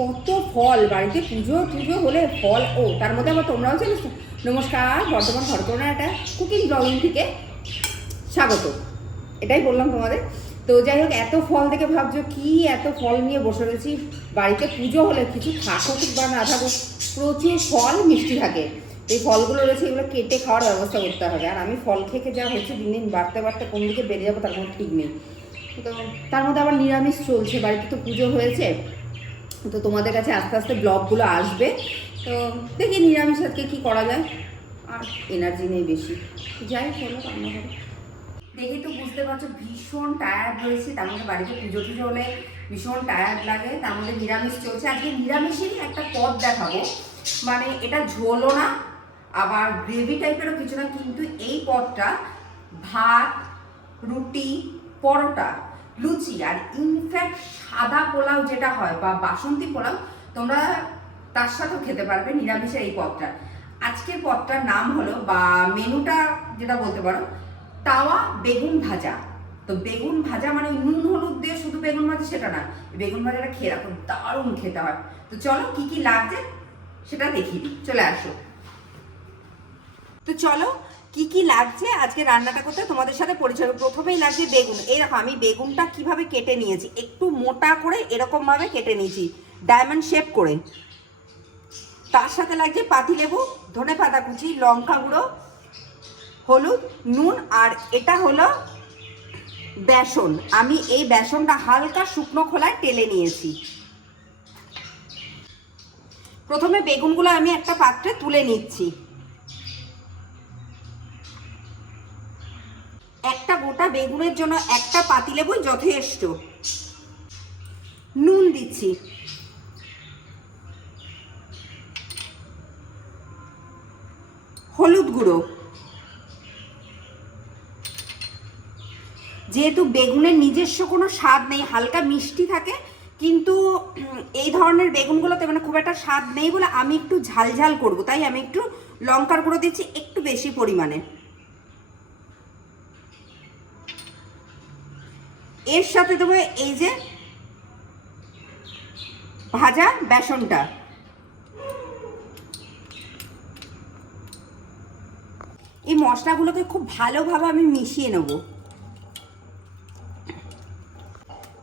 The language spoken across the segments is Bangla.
কত ফল বাড়িতে পুজো টুজো হলে ফল। ও তার মধ্যে আবার তোমরাও জানো। নমস্কার, বর্ধমান ঘরকোনা একটা কুকিং ব্লগিং থেকে স্বাগত। এটাই বললাম তোমাদের। তো যাই হোক, এত ফল দেখে ভাবছো কি এত ফল নিয়ে বসে রয়েছি। বাড়িতে পুজো হলে কিছু থাকুক বা না থাকুক, প্রচুর ফল মিষ্টি থাকে। এই ফলগুলো রয়েছে, এগুলো কেটে খাওয়ার ব্যবস্থা করতে হবে। আর আমি ফল খেয়ে যা হচ্ছে, দিন দিন বাড়তে বাড়তে কোন দিকে বেড়ে যাবো তার কোনো ঠিক নেই। তো তার মধ্যে আবার নিরামিষ চলছে, বাড়িতে তো পুজো হয়েছে। তো তোমাদের কাছে আস্তে আস্তে ব্লগগুলো আসবে। তো দেখি নিরামিষ আজকে কী করা যায়। আর এনার্জি নেই বেশি, যাই হলো রান্না করে। দেখি তো বুঝতে পারছো ভীষণ টায়ার্ড হয়েছি। তার মধ্যে বাড়িতে পুজো টুজো হলে ভীষণ টায়ার্ড লাগে। তার মধ্যে নিরামিষ চলছে। আজকে নিরামিষেরই একটা পদ দেখাবো, মানে এটা ঝোলও না আবার গ্রেভি টাইপেরও কিছু না, কিন্তু এই পদটা ভাত, রুটি, পরোটা, লুচি আর ইনফ্যাক্ট সাদা পোলাও যেটা হয় বা বাসন্তী পোলাও, তোমরা তার সাথেও খেতে পারবে নিরামিষের এই পদটা। আজকের পদটার নাম হলো, বা মেনুটা যেটা বলতে পারো, তাওয়া বেগুন ভাজা। তো বেগুন ভাজা মানে নুন হলুদ দিয়ে শুধু বেগুন ভাজা সেটা না, বেগুন ভাজাটা খেয়ে রাখো, দারুণ খেতে হয়। তো চলো কি কি লাগছে সেটা দেখিয়ে দিই, চলে আসো। তো চলো কি কি লাগছে আজকে রান্নাটা করতে তোমাদের সাথে পরিচয়। প্রথমেই লাগছে বেগুন। এই দেখো আমি বেগুনটা কিভাবে কেটে নিয়েছি, একটু মোটা করে এরকম ভাবে কেটে নিয়েছি, ডায়মন্ড শেপ করে। তার সাথে লাগছে পাতিলেবু, ধনেপাতা কুচি, লঙ্কা গুঁড়ো, হলুদ, নুন, আর এটা হলো বেসন। আমি এই বেসনটা হালকা শুকনো খোলায় টেলে নিয়েছি। প্রথমে বেগুনগুলো আমি একটা পাত্রে তুলে নিচ্ছি। একটা গোটা বেগুনের জন্য একটা পাতিলেবুই যথেষ্ট। নুন দিচ্ছি, হলুদ গুঁড়ো। যেহেতু বেগুনের নিজস্ব কোনো স্বাদ নেই, হালকা মিষ্টি থাকে, কিন্তু এই ধরনের বেগুনগুলোতে মানে খুব একটা স্বাদ নেই বলে আমি একটু ঝালঝাল করব, তাই আমি একটু লঙ্কার গুঁড়ো দিচ্ছি একটু বেশি পরিমাণে। এর সাথে দেবো এই যে ভাজা বেসনটা। এই মশলাগুলোকে খুব ভালোভাবে আমি মিশিয়ে নেব।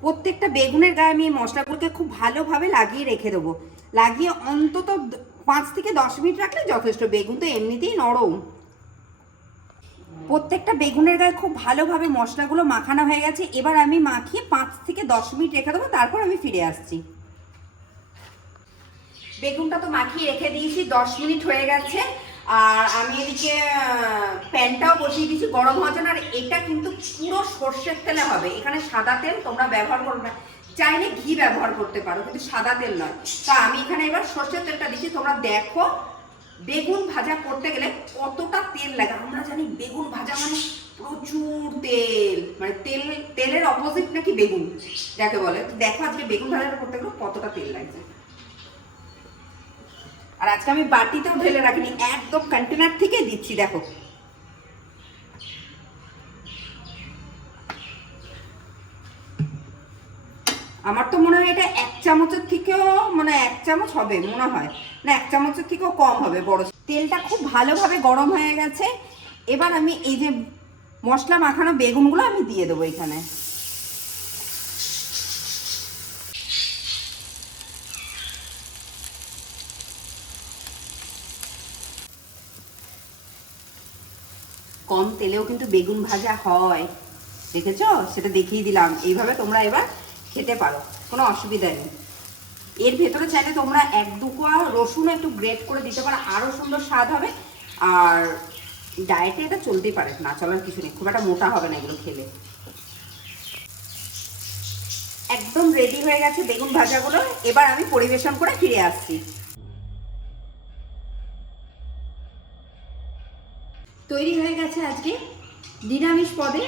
প্রত্যেকটা বেগুনের গায়ে আমি এই মশলাগুলোকে খুব ভালোভাবে লাগিয়ে রেখে দেবো। লাগিয়ে অন্তত 5 থেকে 10 মিনিট রাখলে যথেষ্ট। বেগুন তো এমনিতেই নরম। প্রত্যেকটা বেগুনের গায়ে খুব ভালোভাবে মশলাগুলো মাখানো হয়ে গেছে। এবার আমি মাখিয়ে 5 থেকে 10 মিনিট রেখে দেবো, তারপর আমি ফিরে আসছি। বেগুনটা তো মাখিয়ে রেখে দিয়েছি, 10 মিনিট হয়ে গেছে। আর আমি এদিকে প্যানটাও বসিয়ে দিয়েছি গরম হওয়ার জন্য। আর এটা কিন্তু পুরো সর্ষের তেলে হবে, এখানে সাদা তেল তোমরা ব্যবহার করবে না, চাইলে ঘি ব্যবহার করতে পারো, কিন্তু সাদা তেল নয়। তা আমি এখানে এবার সর্ষের তেলটা দিচ্ছি। তোমরা দেখো বেগুন ভাজা করতে গেলে কতটা তেল লাগে। আমরা জানি বেগুন ভাজা মানে প্রচুর তেল, মানে তেলের অপোজিট নাকি বেগুন যাকে বলে। তো দেখো আজকে বেগুন ভাজাটা করতে গেলে কতটা তেল লাগছে। আর আজকে আমি বাটিতেও ঢেলে রাখিনি, একদম কন্টেনার থেকে দিচ্ছি। দেখো আমার তো মনে হয় এটা 1 চামচের থেকেও, মানে 1 চামচ হবে মনে হয় না, 1 চামচের থেকেও কম হবে বড়। তেলটা খুব ভালোভাবে গরম হয়ে গেছে। এবার আমি এই যে মশলা মাখানো বেগুনগুলো আমি দিয়ে দেবো এখানে। কম তেলেও কিন্তু বেগুন ভাজা হয়, দেখেছ? সেটা দেখিয়ে দিলাম। এইভাবে তোমরা এবার খেতে পারো, কোনো অসুবিধা নেই। এর ভেতরে চাইলে তোমরা 1-2 কোয়া রসুন একটু গ্রেট করে দিতে পারো, আরও সুন্দর স্বাদ হবে। আর ডায়েটে এটা চলতেই পারে, না চলার কিছু নেই, খুব একটা মোটা হবে না এগুলো খেলে। একদম রেডি হয়ে গেছে বেগুন ভাজাগুলো। এবার আমি পরিবেশন করে ফিরে আসছি। তৈরি হয়ে গেছে আজকে নিরামিষ পদে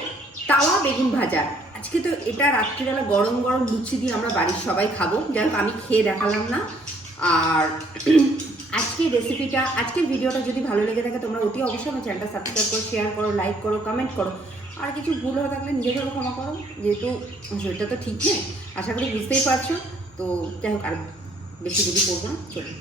তাওয়া বেগুন ভাজা। আজকে তো এটা রাত্রিবেলা গরম গরম লুচি দিয়ে আমরা বাড়ির সবাই খাবো, যাই হোক আমি খেয়ে দেখালাম না। আর আজকের রেসিপিটা, আজকের ভিডিওটা যদি ভালো লেগে থাকে তোমরা অতি অবশ্যই আমার চ্যানেলটা সাবস্ক্রাইব করো, শেয়ার করো, লাইক করো, কমেন্ট করো। আর কিছু ভুল হয়ে থাকলে নিজেদেরও ক্ষমা করো, যেহেতু শরীরটা তো ঠিক নেই, আশা করি বুঝতেই পারছো। তো যাই হোক, আর বেশি দেরি করবো না, চলুন।